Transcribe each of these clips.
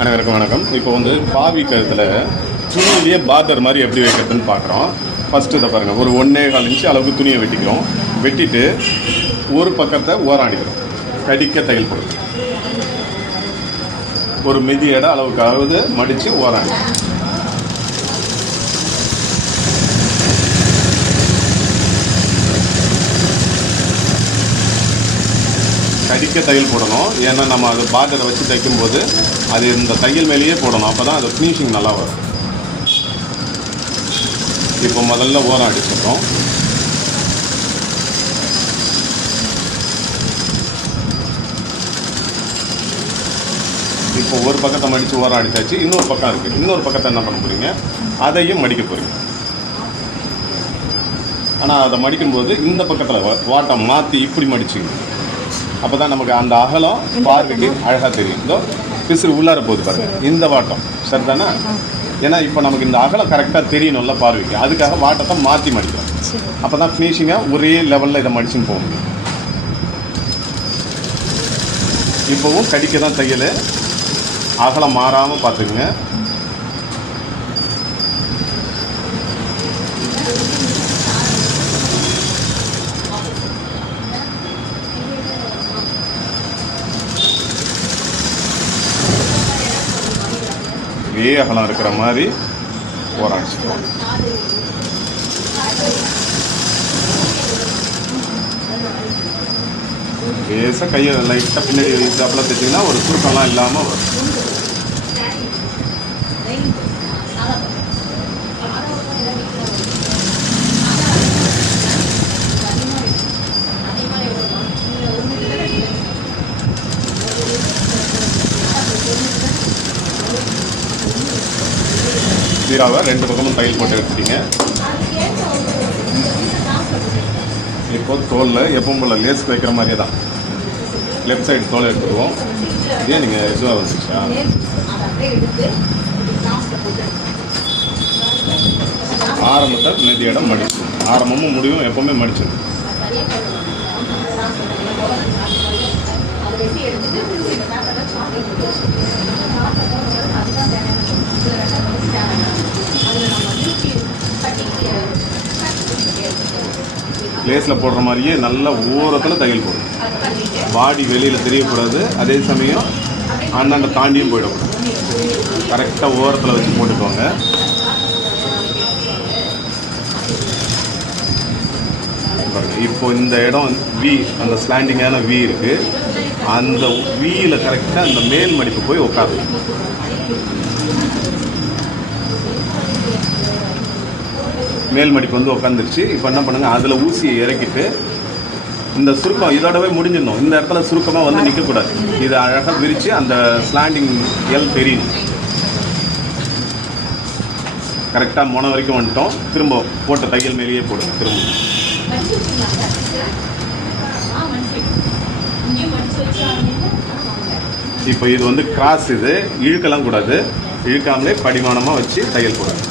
அனைவருக்கும் வணக்கம். இப்போ வந்து பாவி கழுத்தில் துணியிலேயே பார்டர் மாதிரி எப்படி வைக்கிறதுன்னு பார்க்குறோம். ஃபஸ்ட்டு இதை பாருங்கள், ஒரு 1.25 இன்ச்சு அளவுக்கு துணியை வெட்டிக்கிறோம். வெட்டிட்டு ஒரு பக்கத்தை ஓராடிக்கிறோம், கடிக்க தையல் போடுது. ஒரு மிதி இடம் அளவுக்காவது மடித்து ஓராடி கடிக்க தையல் போடணும். ஏன்னா நம்ம அது பார்டரை வச்சு தைக்கும்போது அது இந்த தையல் மேலேயே போடணும். அப்போ தான் அது ஃபினிஷிங் நல்லா வரும். இப்போ முதல்ல ஓரம் அடிச்சிட்டோம். இப்போ ஒரு பக்கத்தை மடித்து ஓரம் அடித்தாச்சு. இன்னொரு பக்கம் இருக்குது. இன்னொரு பக்கத்தை என்ன பண்ண போகிறீங்க, அதையும் மடிக்க போகிறீங்க. ஆனால் அதை மடிக்கும்போது இந்த பக்கத்தில் வாட்டம் மாற்றி இப்படி மடிச்சிங்க. அப்போ தான் நமக்கு அந்த அகலம் பார்வைக்கு அழகாக தெரியும். இதோ பிசுறு உள்ளார போகுது பாருங்கள், இந்த வாட்டம் சரி தானே? ஏன்னா இப்போ நமக்கு இந்த அகலம் கரெக்டாக தெரியணும்ல பார்வைக்கு, அதுக்காக வாட்டத்தை மாற்றி மடிக்கிறோம். அப்போ தான் ஃபினிஷிங்காக ஒரே லெவலில் இதை மடிச்சுன்னு போக முடியும். இப்போவும் கடிக்க தான் தையல், அகலம் மாறாமல் பார்த்துக்குங்க. இதே அகலம் இருக்கிற மாதிரி ஓராடிச்சிட்டோம். லேசாக கையை லைட்டாக பின்னாடி வைத்தாப்பில் தைச்சிங்கன்னா ஒரு சுருக்கம்லாம் இல்லாமல் வரும். சீராவை ரெண்டு பக்கமும் தையல் போட்டு எடுத்துட்டீங்க. இப்போ தோலில் எப்பவும் போல் லேஸ் வைக்கிற மாதிரியே தான் லெஃப்ட் சைடு தோலை எடுத்துக்குவோம். இதே நீங்கள் இதுவாக வந்துச்சா ஆரம்பத்தை மீதி இடம் மடிச்சு, ஆரம்பமும் முடிவும் எப்போவுமே மடிச்சிடும். லேஸில் போடுற மாதிரியே நல்ல ஓரத்தில் தையல் போடும். பாடி வெளியில் தெரியக்கூடாது, அதே சமயம் அண்ணாண்ட தாண்டியும் போயிடக்கூடாது. கரெக்டாக ஓரத்தில் வச்சு போட்டுக்கோங்க. பாருங்க, இப்போ இந்த இடம் வி, அந்த ஸ்லாண்டிங்கான வி இருக்குது. அந்த வீயில் கரெக்டாக அந்த மேல் மடிப்பு போய் உட்காரு. மேல் மடிப்பு வந்து உட்காந்துருச்சு. இப்போ என்ன பண்ணுங்கள், அதில் ஊசியை இறக்கிட்டு இந்த சுருக்கம் இதோடவே முடிஞ்சிடணும். இந்த இடத்துல சுருக்கமாக வந்து நிற்கக்கூடாது. இதை அழகாக விரித்து அந்த ஸ்லாண்டிங் எல் தெரியும். கரெக்டாக முனை வரைக்கும் வந்துட்டோம். திரும்ப போட்ட தையல் மேலேயே போடுங்க. திரும்ப இப்போ இது வந்து கிராஸ், இது இழுக்கலாம் கூடாது. இழுக்காமலே படிமானமாக வச்சு தையல் போடுங்க.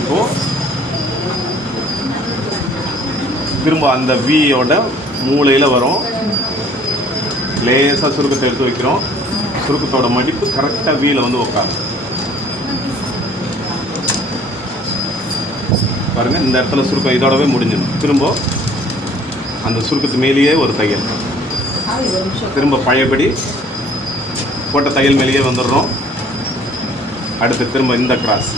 இப்போ திரும்ப அந்த வியோட மூளையில் வரும். லேசாக சுருக்கத்தை எடுத்து வைக்கிறோம். சுருக்கத்தோட மடிப்பு கரெக்டாக வியில் வந்து உட்காரும். பாருங்கள், இந்த இடத்துல சுருக்கம் இதோடவே முடிஞ்சிடும். திரும்ப அந்த சுருக்கத்து மேலேயே ஒரு தையல், திரும்ப பழையபடி போட்ட தையல் மேலேயே வந்துடுறோம். அடுத்து திரும்ப இந்த கிராஸ்.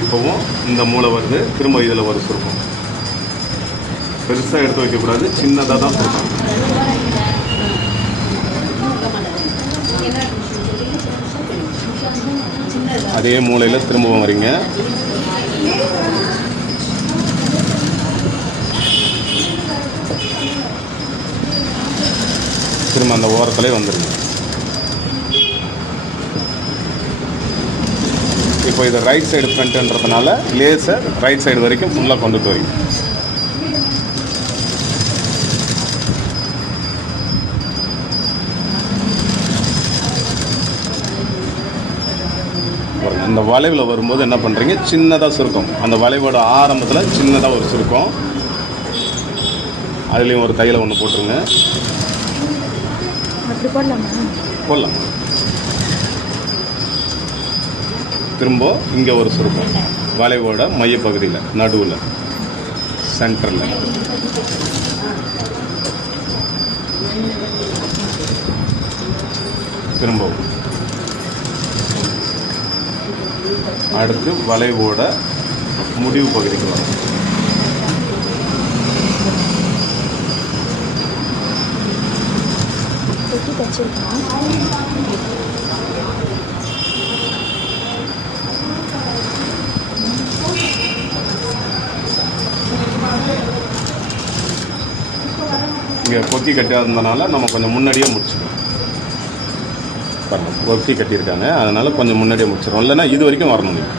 இப்போவும் இந்த மூளை வருது. திரும்ப இதில் ஒரு சுருக்கம். பெருசாக எடுத்து வைக்கக்கூடாது, சின்னதாக தான் சுருக்கம். அதே மூளையில் திரும்பவும் வரீங்க. திரும்ப அந்த ஓரத்திலே வந்துடுங்க. இப்போ இது ரைட் சைடு ஃப்ரண்ட்டுன்றதுனால லேஸை ரைட் சைடு வரைக்கும் ஃபுல்லாக கொண்டுட்டு வரீங்க. இந்த வளைவில் வரும்போது என்ன பண்ணுறீங்க, சின்னதாக சுருக்கம். அந்த வளைவோட ஆரம்பத்தில் சின்னதாக ஒரு சுருக்கம், அதுலேயும் ஒரு தையலை ஒன்று போட்டுருங்க. போடலாம். திரும்ப இங்கே ஒரு சுருக்கம், வளைவோட மையப்பகுதியில் நடுவில் சென்டரில். திரும்பவும் அடுத்து வளைவோட முடிவு பகுதிக்கு வரும். இங்கே கொக்கி கட்டியாததுனால நம்ம கொஞ்சம் முன்னாடியே முடிச்சிடுவோம். பாருங்கள், கொக்கி கட்டியிருக்காங்க, அதனால் கொஞ்சம் முன்னாடியே முடிச்சிடும். இல்லைன்னா இது வரைக்கும் வரணும். நீங்கள்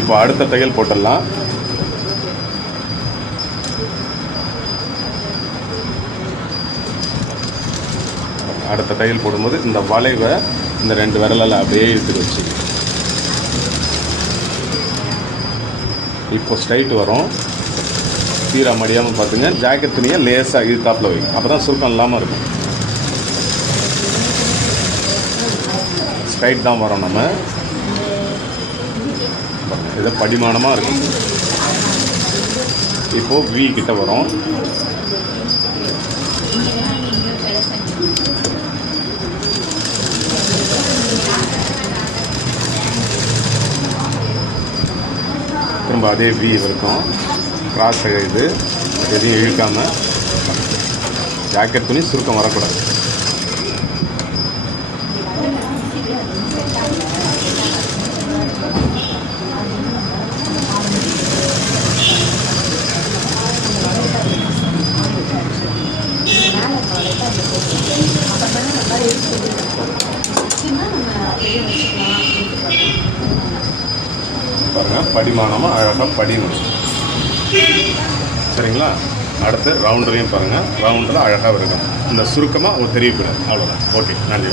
இப்போ அடுத்த தையல் போட்டுடலாம். அடுத்த தையல் போடும்போது இந்த வளைவை இந்த 2 விரலால் அப்படியே இழுத்து வச்சு இப்போ ஸ்ட்ரைட் வரும். சீரா மடியாமல் பார்த்துங்க. ஜாக்கெட் துணியை லேசாக இழுத்தாப்பில் வைங்க, அப்போ தான் சுருக்கம் இல்லாமல் இருக்கும். ஸ்ட்ரைட் தான் வரும். நம்ம இதை படிமானமாக இருக்கும். இப்போது வி கிட்ட வரும். திரும்ப அதே வி இருக்கும். கிராஸ் இது எதையும் இழுக்காமல். ஜாக்கெட் துணி சுருக்கம் வரக்கூடாது. பாருங்கள், படிமானமாக அழகாக படிணும். சரிங்களா? அடுத்து ரவுண்டுலையும் பாருங்கள், ரவுண்டில் அழகாக இருக்கும். இந்த சுருக்கமாக ஒரு தெரியக்கூடாது. அவ்வளோதான். ஓகே, நன்றி.